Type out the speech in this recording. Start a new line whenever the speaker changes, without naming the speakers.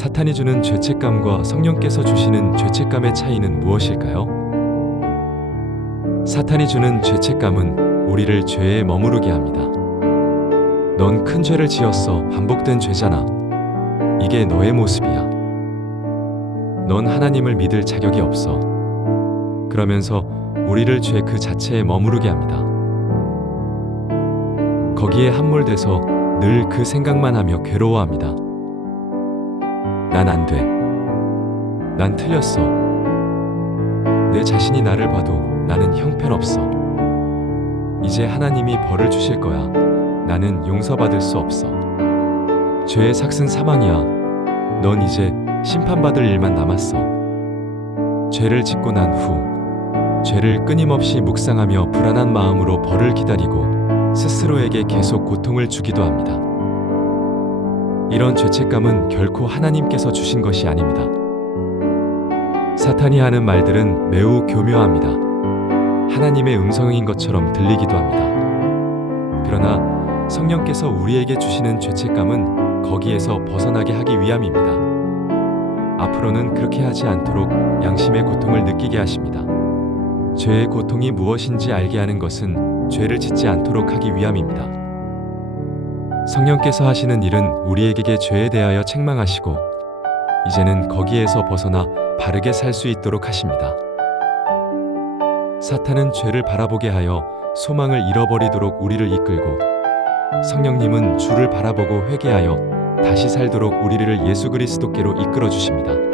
사탄이 주는 죄책감과 성령께서 주시는 죄책감의 차이는 무엇일까요? 사탄이 주는 죄책감은 우리를 죄에 머무르게 합니다. 넌 큰 죄를 지었어. 반복된 죄잖아. 이게 너의 모습이야. 넌 하나님을 믿을 자격이 없어. 그러면서 우리를 죄 그 자체에 머무르게 합니다. 거기에 함몰돼서 늘 그 생각만 하며 괴로워합니다. 난 안 돼. 난 틀렸어. 내 자신이 나를 봐도 나는 형편없어. 이제 하나님이 벌을 주실 거야. 나는 용서받을 수 없어. 죄의 삭은 사망이야. 넌 이제 심판받을 일만 남았어. 죄를 짓고 난 후, 죄를 끊임없이 묵상하며 불안한 마음으로 벌을 기다리고 스스로에게 계속 고통을 주기도 합니다. 이런 죄책감은 결코 하나님께서 주신 것이 아닙니다. 사탄이 하는 말들은 매우 교묘합니다. 하나님의 음성인 것처럼 들리기도 합니다. 그러나 성령께서 우리에게 주시는 죄책감은 거기에서 벗어나게 하기 위함입니다. 앞으로는 그렇게 하지 않도록 양심의 고통을 느끼게 하십니다. 죄의 고통이 무엇인지 알게 하는 것은 죄를 짓지 않도록 하기 위함입니다. 성령께서 하시는 일은 우리에게 죄에 대하여 책망하시고 이제는 거기에서 벗어나 바르게 살 수 있도록 하십니다. 사탄은 죄를 바라보게 하여 소망을 잃어버리도록 우리를 이끌고 성령님은 주를 바라보고 회개하여 다시 살도록 우리를 예수 그리스도께로 이끌어 주십니다.